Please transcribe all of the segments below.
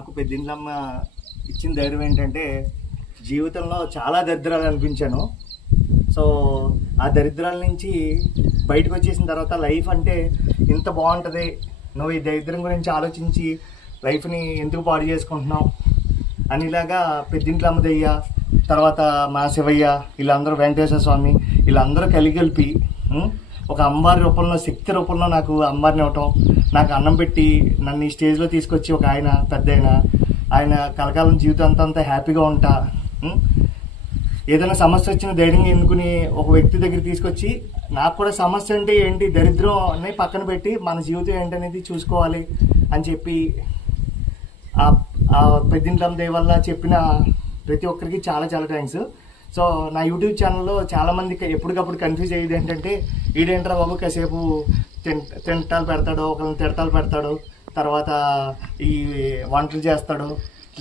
నాకు పెద్దింట్లమ్మ ఇచ్చిన ధైర్యం ఏంటంటే జీవితంలో చాలా దరిద్రాలు అనిపించాను. సో ఆ దరిద్రాల నుంచి బయటకు వచ్చేసిన తర్వాత లైఫ్ అంటే ఇంత బాగుంటుంది, నువ్వు ఈ దరిద్రం గురించి ఆలోచించి లైఫ్ని ఎందుకు పాడు చేసుకుంటున్నావు అనిలాగా పెద్దింట్లమ్మ దయ్య, తర్వాత మా శివయ్య, వీళ్ళందరూ వెంకటేశ్వర స్వామి, వీళ్ళందరూ కలిపి ఒక అమ్మవారి రూపంలో, శక్తి రూపంలో నాకు అమ్మవారిని ఇవ్వటం, నాకు అన్నం పెట్టి నన్ను ఈ స్టేజ్లో తీసుకొచ్చి ఒక ఆయన పెద్ద ఆయన కలకాలం జీవితం అంతా హ్యాపీగా ఉంటా, ఏదైనా సమస్య వచ్చిన ధైర్యంగా ఎన్నుకుని ఒక వ్యక్తి దగ్గర తీసుకొచ్చి నాకు కూడా సమస్య అంటే ఏంటి, దరిద్రం అనే పక్కన పెట్టి మన జీవితం ఏంటనేది చూసుకోవాలి అని చెప్పి ఆ పెద్దింట్లమ్మ దయ వల్ల చెప్పిన ప్రతి ఒక్కరికి చాలా చాలా థ్యాంక్స్. సో నా యూట్యూబ్ ఛానల్లో చాలామందికి ఎప్పటికప్పుడు కన్ఫ్యూజ్ అయ్యేది ఏంటంటే, ఈడేంట్రా బాబు కాసేపు తింటాలు పెడతాడు, ఒకరిని తిడతాలు పెడతాడు, తర్వాత ఈ వంటలు చేస్తాడు,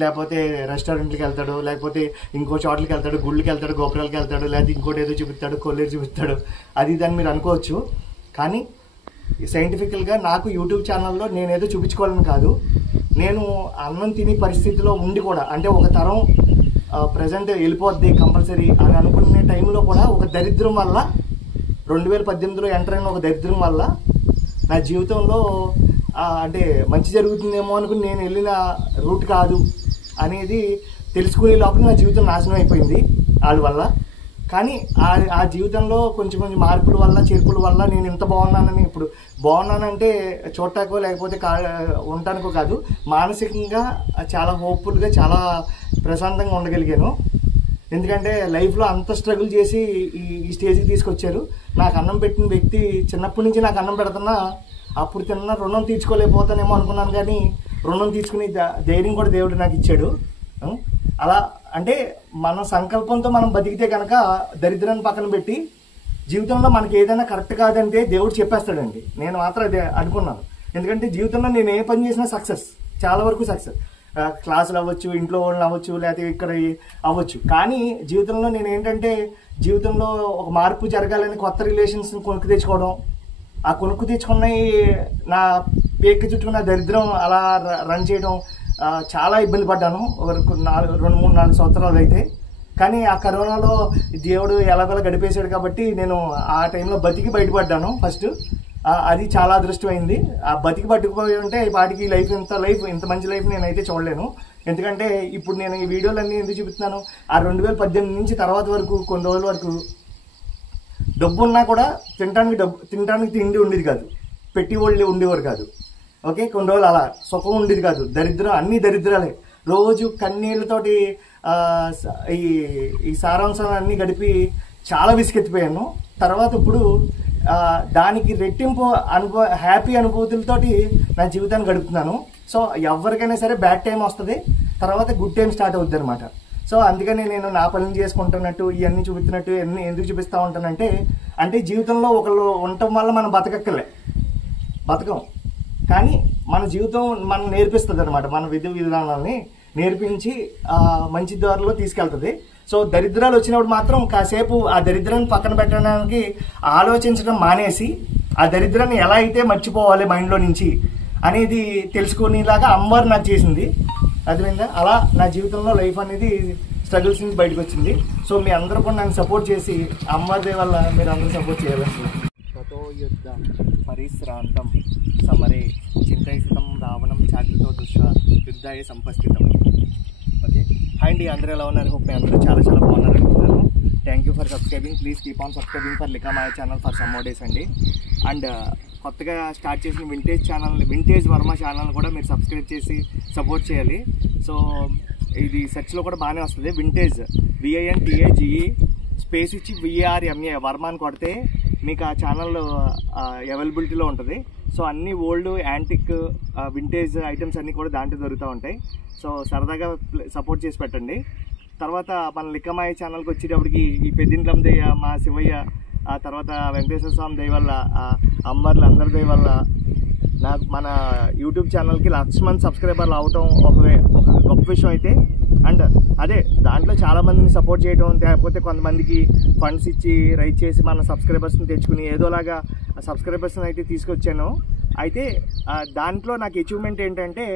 లేకపోతే రెస్టారెంట్కి వెళ్తాడు, లేకపోతే ఇంకో చోట్లకి వెళ్తాడు, గుళ్ళకి వెళ్తాడు, గోపురాలకి వెళ్తాడు, లేకపోతే ఇంకోటి ఏదో చూపిస్తాడు, కొల్లేరు చూపిస్తాడు, అది దాన్ని మీరు అనుకోవచ్చు. కానీ సైంటిఫికల్గా నాకు యూట్యూబ్ ఛానల్లో నేనేదో చూపించుకోవాలని కాదు, నేను అన్నం తినే పరిస్థితిలో ఉండి కూడా, అంటే ఒక తరం ప్రజెంట్ వెళ్ళిపోద్ది కంపల్సరీ అని అనుకునే టైంలో కూడా ఒక దరిద్రం వల్ల 2018లో ఎంటర్ అయిన ఒక దరిద్రం వల్ల నా జీవితంలో అంటే మంచి జరుగుతుందేమో అనుకుని నేను వెళ్ళిన రూట్ కాదు అనేది తెలుసుకునే లోపల నా జీవితం నాశనం అయిపోయింది వాళ్ళ వల్ల. కానీ ఆ జీవితంలో కొంచెం మార్పుల వల్ల, చేర్పుల వల్ల నేను ఇంత బాగున్నానని, ఇప్పుడు బాగున్నానంటే చూడటాకో లేకపోతే ఉండటానికో కాదు, మానసికంగా చాలా హోప్ఫుల్గా, చాలా ప్రశాంతంగా ఉండగలిగాను. ఎందుకంటే లైఫ్లో అంత స్ట్రగుల్ చేసి ఈ స్టేజ్కి తీసుకొచ్చారు. నాకు అన్నం పెట్టిన వ్యక్తి చిన్నప్పటి నుంచి నాకు అన్నం పెడుతున్నా, అప్పుడు తిన్న రుణం తీర్చుకోలేకపోతానేమో అనుకున్నాను, కానీ రుణం తీసుకునే ధైర్యం కూడా దేవుడు నాకు ఇచ్చాడు. అలా అంటే మన సంకల్పంతో మనం బతికితే కనుక దరిద్రాన్ని పక్కన పెట్టి జీవితంలో మనకి ఏదైనా కరెక్ట్ కాదంటే దేవుడు చెప్పేస్తాడండి. నేను మాత్రం అదే అనుకున్నాను. ఎందుకంటే జీవితంలో నేను ఏ పని చేసినా సక్సెస్, చాలా వరకు సక్సెస్, క్లాసులు అవ్వచ్చు, ఇంట్లో వాళ్ళని అవ్వచ్చు, లేకపోతే ఇక్కడ అవ్వచ్చు. కానీ జీవితంలో నేను ఏంటంటే, జీవితంలో ఒక మార్పు జరగాలని కొత్త రిలేషన్స్ని కొనుక్కు తెచ్చుకోవడం, ఆ కొనుక్కు తెచ్చుకున్నవి నా పేక చుట్టూ నా దరిద్రం అలా రన్ చేయడం చాలా ఇబ్బంది పడ్డాను 2-3-4 సంవత్సరాలు అయితే. కానీ ఆ కరోనాలో దేవుడు ఎలాగోలా గడిపేశాడు కాబట్టి నేను ఆ టైంలో బతికి బయటపడ్డాను ఫస్ట్. అది చాలా అదృష్టమైంది. ఆ బతికి పట్టుకుపోయి ఉంటే వాటికి ఇంత మంచి లైఫ్ నేనైతే చూడలేను. ఎందుకంటే ఇప్పుడు నేను ఈ వీడియోలన్నీ ఎందుకు చూపిస్తున్నాను, ఆ 2018 నుంచి తర్వాత వరకు కొన్ని రోజుల వరకు డబ్బు ఉన్నా కూడా తినడానికి తిండి ఉండేది కాదు, పెట్టి వాళ్ళు ఉండేవారు కాదు. ఓకే, కొన్ని రోజులు అలా సుఖం ఉండేది కాదు, దరిద్రం, అన్ని దరిద్రాలే. రోజు కన్నీళ్ళతోటి ఈ సారాంశాలు అన్నీ గడిపి చాలా విసుకెత్తిపోయాను. తర్వాత ఇప్పుడు దానికి రెట్టింపు హ్యాపీ అనుభూతులతోటి నా జీవితాన్ని గడుపుతున్నాను. సో ఎవరికైనా సరే బ్యాడ్ టైం వస్తుంది, తర్వాత గుడ్ టైం స్టార్ట్ అవుద్ది అనమాట. సో అందుకని నేను నా పనులు చేసుకుంటున్నట్టు ఇవన్నీ చూపిస్తున్నట్టు ఇవన్నీ ఎందుకు చూపిస్తూ ఉంటానంటే, అంటే జీవితంలో ఒకళ్ళు ఉండటం వల్ల మనం బతకం, కానీ మన జీవితం మనం నేర్పిస్తుంది అనమాట. మన విధి విధానాలని నేర్పించి మంచి దారిలో తీసుకెళ్తుంది. సో దరిద్రాలు వచ్చినప్పుడు మాత్రం కాసేపు ఆ దరిద్రాన్ని పక్కన పెట్టడానికి ఆలోచించడం మానేసి, ఆ దరిద్రాన్ని ఎలా అయితే మర్చిపోవాలి మైండ్లో నుంచి అనేది తెలుసుకునేలాగా అమ్మవారు నాకు చేసింది. అదేవిధంగా అలా నా జీవితంలో లైఫ్ అనేది స్ట్రగుల్స్ నుంచి బయటకు వచ్చింది. సో మీ అందరూ కూడా నన్ను సపోర్ట్ చేసి, అమ్మవారి వల్ల మీరు అందరూ సపోర్ట్ చేయాలి. తతో యుద్ధ పరిశ్రాంతం సమరే చింతయిస్తం రావణం చాకితో దుష్ట యుద్ధాయ సంపస్థితం. ఓకే, హాయ్ అండి, అందరూ ఎలా ఉన్నారు? హోప్ మీ అందరూ చాలా చాలా బాగున్నారు అనుకుంటున్నాను. Thank you for subscribing. Please keep on subscribing for లికామాయ channel for some more days అండి. అండ్ కొత్తగా స్టార్ట్ చేసిన వింటేజ్ వర్మ ఛానల్ కూడా మీరు సబ్స్క్రైబ్ చేసి సపోర్ట్ చేయాలి. సో ఇది సెర్చ్లో కూడా బాగానే వస్తుంది. వింటేజ్ VINTAGE స్పేస్ ఇచ్చి VARMA వర్మ అని కొడితే మీకు ఆ ఛానల్ అవైలబిలిటీలో ఉంటుంది. సో అన్ని ఓల్డ్ యాంటిక్ వింటేజ్ ఐటమ్స్ అన్నీ కూడా దాంట్లో దొరుకుతూ ఉంటాయి. సో సరదాగా సపోర్ట్ చేసి పెట్టండి. తర్వాత మన లిక్కమాయ ఛానల్కి వచ్చేటప్పటికి ఈ పెద్దింట్లమ్మ దయ, మా శివయ్య, ఆ తర్వాత వెంకటేశ్వర స్వామి దయ వల్ల, అమ్మవార్లు అందరి దయ వల్ల నాకు మన యూట్యూబ్ ఛానల్కి 1,00,000 మంది సబ్స్క్రైబర్లు అవటం ఒక గొప్ప విషయం అయితే. అండ్ అదే దాంట్లో చాలామందిని సపోర్ట్ చేయడం, లేకపోతే కొంతమందికి ఫండ్స్ ఇచ్చి రైట్ చేసి మన సబ్స్క్రైబర్స్ని తెచ్చుకుని ఏదోలాగా సబ్స్క్రైబర్స్ని అయితే తీసుకొచ్చాను. అయితే దాంట్లో నాకు అచీవ్మెంట్ ఏంటంటే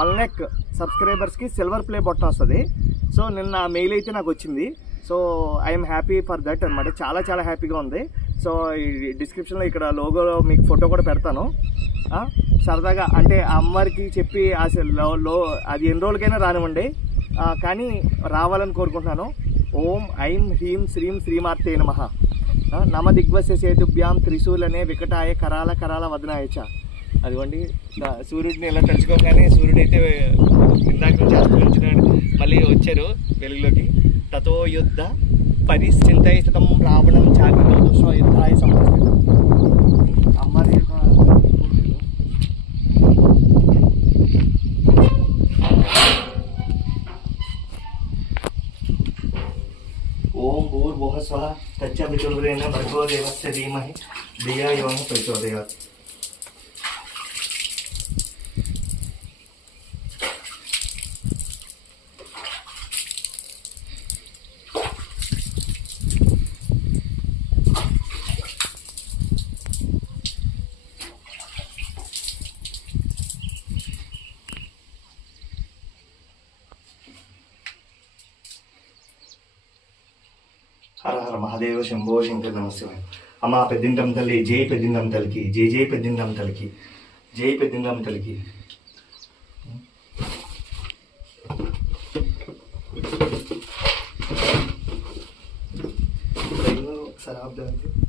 1 lakh సబ్స్క్రైబర్స్కి సిల్వర్ ప్లే బటన్ వస్తుంది. సో నిన్న మెయిల్ అయితే నాకు వచ్చింది. So I'm happy for that అనమాట. చాలా చాలా హ్యాపీగా ఉంది. సో ఈ డిస్క్రిప్షన్లో ఇక్కడ లోగోలో మీకు ఫోటో కూడా పెడతాను. సరదాగా అంటే అమ్మవారికి చెప్పి అసలు అది ఎన్ని రోజులకైనా రానివ్వండి, కానీ రావాలని కోరుకుంటున్నాను. ఓం ఐం హ్రీం శ్రీం శ్రీమార్తే నమః. నమ దిగ్వస్య సేతుభ్యాం త్రిశూలనే వికటాయ కరాల కరాల వదనాయచ. అదిగోండి సూర్యుడిని ఇలా తలుచుకోగానే సూర్యుడైతే ఇందాక నుంచి అస్తమించినాడు, మళ్ళీ వచ్చారు వెలుగులోకి. తతో యుద్ధ పరిస్థితం రావణం చాకృష్ణ యుద్ధాయ సంస్థితం. అమ్మవారి యొక్క ఓం భూర్భువః స్వః తత్సవితుర్వరేణ్యం భర్గో దేవస్య ధీమహి ధియో యో నః ప్రచోదయాత్. హర హర మహాదేవ శంభో శంకర్ నమస్తే. అమ్మ పెద్దింటం తల్లి, జై పెద్దింటం తల్లికి, జై జై పెద్దింటం తల్లికి, జై పెద్దింటం తల్లికి. ఒకసారి ఆపుదామండి.